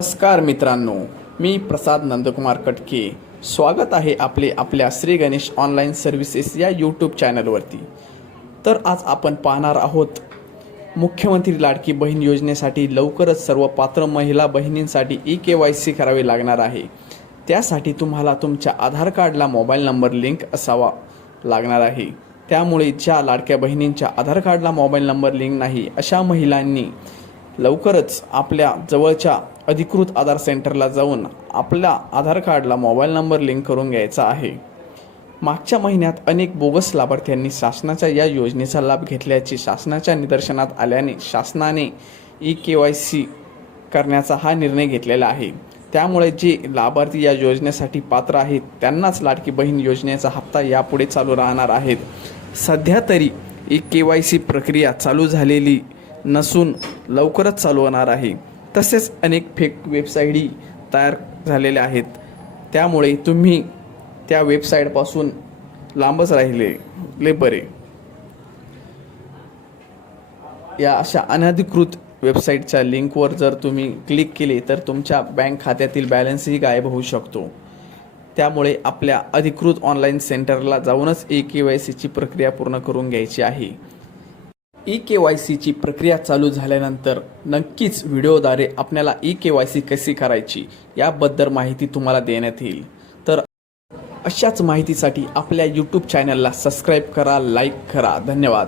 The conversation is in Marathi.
नमस्कार मित्रांनो, मी प्रसाद नंदकुमार कटके. स्वागत आहे आपल्या श्री गणेश ऑनलाईन सर्व्हिसेस या यूट्यूब चॅनलवरती. तर आज आपण पाहणार आहोत मुख्यमंत्री लाडकी बहीण योजनेसाठी लवकरच सर्व पात्र महिला बहिणींसाठी EKYC करावे लागणार आहे. त्यासाठी तुम्हाला तुमच्या आधार कार्डला मोबाईल नंबर लिंक असावा लागणार आहे. त्यामुळे ज्या लाडक्या बहिणींच्या आधार कार्डला मोबाईल नंबर लिंक नाही अशा महिलांनी लवकरच आपल्या जवळच्या अधिकृत आधार सेंटरला जाऊन आपल्या आधार कार्डला मोबाईल नंबर लिंक करून घ्यायचा आहे. मागच्या महिन्यात अनेक बोगस लाभार्थ्यांनी शासनाच्या या योजनेचा लाभ घेतल्याचे शासनाच्या निदर्शनात आल्याने शासनाने EKYC करण्याचा हा निर्णय घेतलेला आहे. त्यामुळे जे लाभार्थी या योजनेसाठी पात्र आहेत त्यांनाच लाडकी बहीण योजनेचा हप्ता यापुढे चालू राहणार आहेत. सध्या तरी EKYC प्रक्रिया चालू झालेली नसून लवकरच चालू होणार आहे. तसेच अनेक फेक वेबसाईटही तयार झालेल्या आहेत. त्यामुळे तुम्ही त्या वेबसाईटपासून लांबच राहिले बरे. या अशा अनधिकृत वेबसाईटच्या लिंकवर जर तुम्ही क्लिक केले तर तुमच्या बँक खात्यातील बॅलन्सही गायब होऊ शकतो. त्यामुळे आपल्या अधिकृत ऑनलाईन सेंटरला जाऊनच EKYC ची प्रक्रिया पूर्ण करून घ्यायची आहे. EKYC ची प्रक्रिया चालू झाल्यानंतर नक्कीच व्हिडिओद्वारे आपल्याला EKYC कशी करायची याबद्दल माहिती तुम्हाला देण्यात येईल. तर अशाच माहितीसाठी आपल्या यूट्यूब चॅनलला सबस्क्राईब करा, लाईक करा. धन्यवाद.